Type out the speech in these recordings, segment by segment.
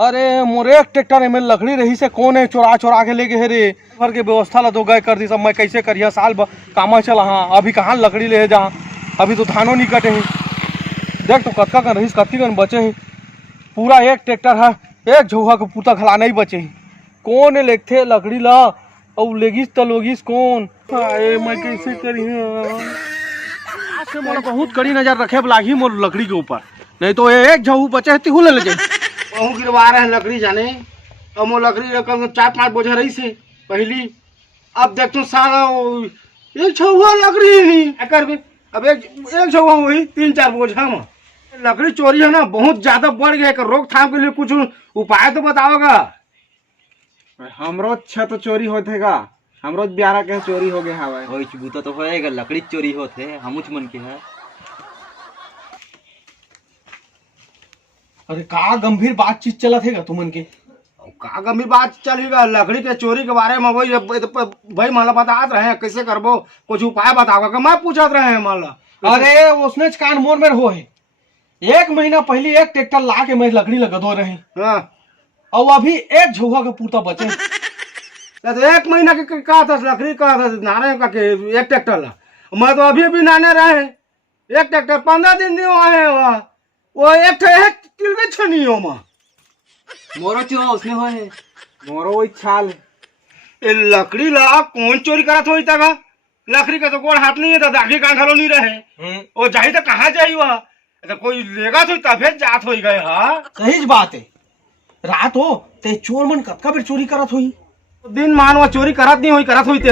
अरे मोरे एक ट्रैक्टर में लकड़ी रही से कौन है चोरा चोरा के लेके है रे। घर के व्यवस्था ला तो गए कर दी सब, मैं कैसे करिए साल कामा चला। हाँ अभी कहाँ लकड़ी ले जहाँ, अभी तो धानों नहीं कटे हैं। देख तो कतका कर रही कतकी कन बचे है, पूरा एक ट्रैक्टर है, एक झुहा के पूता खला नहीं बचे है। कौन लेगथे लकड़ी ला और लेगिस तो लोगिस कौन। अरे मैं कैसे करी मोला बहुत कड़ी नजर रखे लागी मोर लकड़ी के ऊपर, नहीं तो एक झहू बचे है तिहू ले जाए। बहु गिरवा रहे हैं लकड़ी जाने, और वो लकड़ी रकम 4-5 बोझा रही से पहली। अब देख तू सारा एक छुआ लकड़ी नहीं कर भी, अब एक छुआ हुई 3-4 बोझा में लकड़ी चोरी है ना, बहुत ज्यादा बढ़ गया। रोकथाम के लिए कुछ उपाय तो बताओगा। हमरो छत चोरी होते का, हमरो ब्यारा के चोरी हो गया हवा। ओए चुबूता तो होएगा, लकड़ी चोरी होते हमुच मन के है। अरे का गंभीर बातचीत चलत है तुमन के? का गंभीर बात चलेगा लकड़ी के चोरी के बारे में। वही भाई माला बताते रहे कैसे करबो, कुछ उपाय बताओगा। मैं पूछत रहे हैं माला। अरे उसने कान मोर में हो है, 1 महीना पहले एक ट्रैक्टर ला के मैं लकड़ी लगा दो रहे। हाँ। और अभी एक झुआ का पूता बचे। तो 1 महीना के कहा था लकड़ी का नाने का के एक ट्रैक्टर ला, मैं तो अभी नाने रहे एक ट्रैक्टर 15 दिन आए वो एक छनी हो मां मोरो चोरा उसने हो है। मोरो वही छाल ए लकड़ी ला कौन चोरी करत होई तगा। लकड़ी का तो कोई हाथ नहीं है, तो दाढ़ी कांठलो नहीं रहे। वो जाई तो कहाँ जाई वह, तो कोई लेगा तो तबे जात हो गए। हाँ सही बात है। रात हो ते चोर मन कतका बेर चोरी करत होई। दिन मान वो चोरी करत नहीं होई, करत होई ते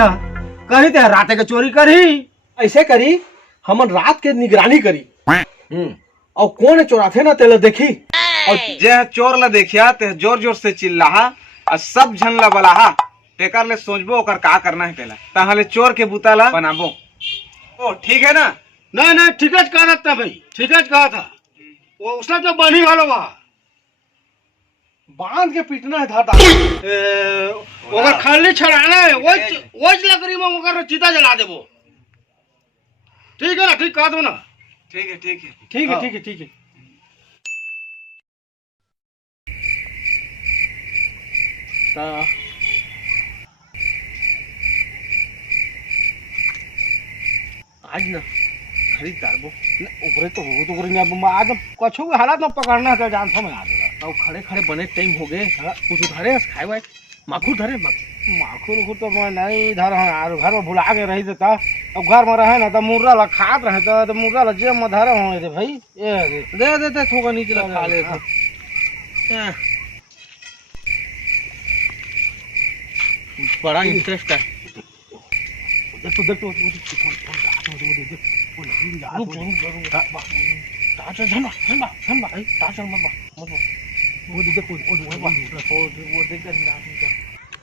कही ते रात के चोरी करी। ऐसे करी हमन रात के निगरानी करी और कौन चोरा थे ना तेला देखी, और जे चोर ला देखिया ते जोर जोर से चिल्लाहा और सब झन ला बलाहा। तेकर ले सोचबो ओकर का करना है तेला, ताहले चोर के बुता ला बनाबो। ओ ठीक है ना? नहीं नहीं ठीक है कहा था भाई, ठीक है कहा था। वो उसने तो बनी वाला वहाँ बांध के पीटना है धाता। अगर खाली छड़ाना है वो लकड़ी में अगर चिता जला देबो। ठीक है ना? ठीक कहा दो ना। ठीक है ठीक है ठीक है ठीक है ठीक है। आज ना खरीदार बो ऊपरे तो हो तो नहीं। आज कछु हालात में पकड़ना है जान समझ आ गया। और खड़े खड़े बने टाइम हो गए, कुछ उधारे खाए हुए माखूर धरे माखूर तो मैं नहीं धर घर में भुला के रही देता। अब घर में रहे ना तो मुर्रा ला खात रहे तो मुर्रा ला जेब में धरे होने थे भाई। ये दे देते थोड़ा नीचे ला खा ले। बड़ा इंटरेस्ट है। देख तो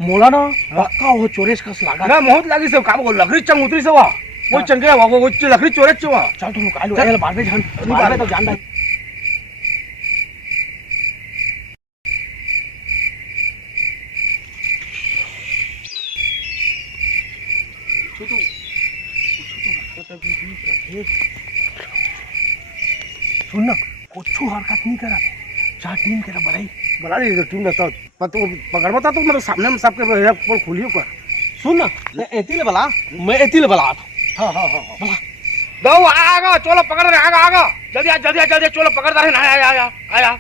मोला ना पक्का वो चोरेस का लागा ना बहुत लगी से काम को लकड़ी चंग उतरी से वो चंगे वो लकड़ी चोरे चल तुम कालू बाद में तो जान रहा सुन ना कुछ हरकत नहीं करा। चार टीम के बना ली टीम रहता पकड़ बता तो मतलब सामने में सबके खुली कर। सुन ना मैं एती ले बला। हाँ हाँ हाँ हाँ दो आगा चलो पकड़ रहे आगा आगा जल्दी चलो पकड़ रहे ना आया।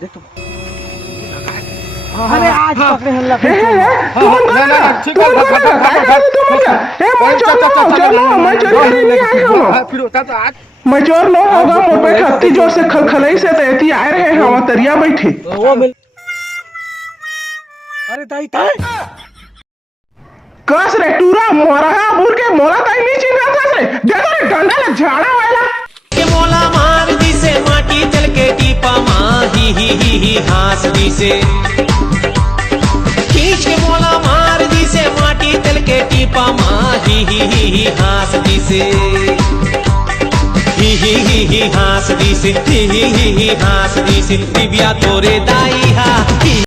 देख तो अरे आज पकड़े हैं लकड़ी। ठीक है मैं चोर लो होगा मोबाइल हत्ती जोर से खलखलाई से तैती आए रहे हैं वहां तरिया बैठे। अरे ताई ताई कस रे टूरा मोरा बुर के मोरा ताई नहीं चिन्ह था से देखो रे डंडा ले झाड़ा वाला के मोला मार दी से माटी चल के टीपा मां ही हास दी से खींच के मोला मार दी से माटी चल के टीपा मां ही हास दी से ही हास दी से हास दी से दिव्या तोरे दाई हा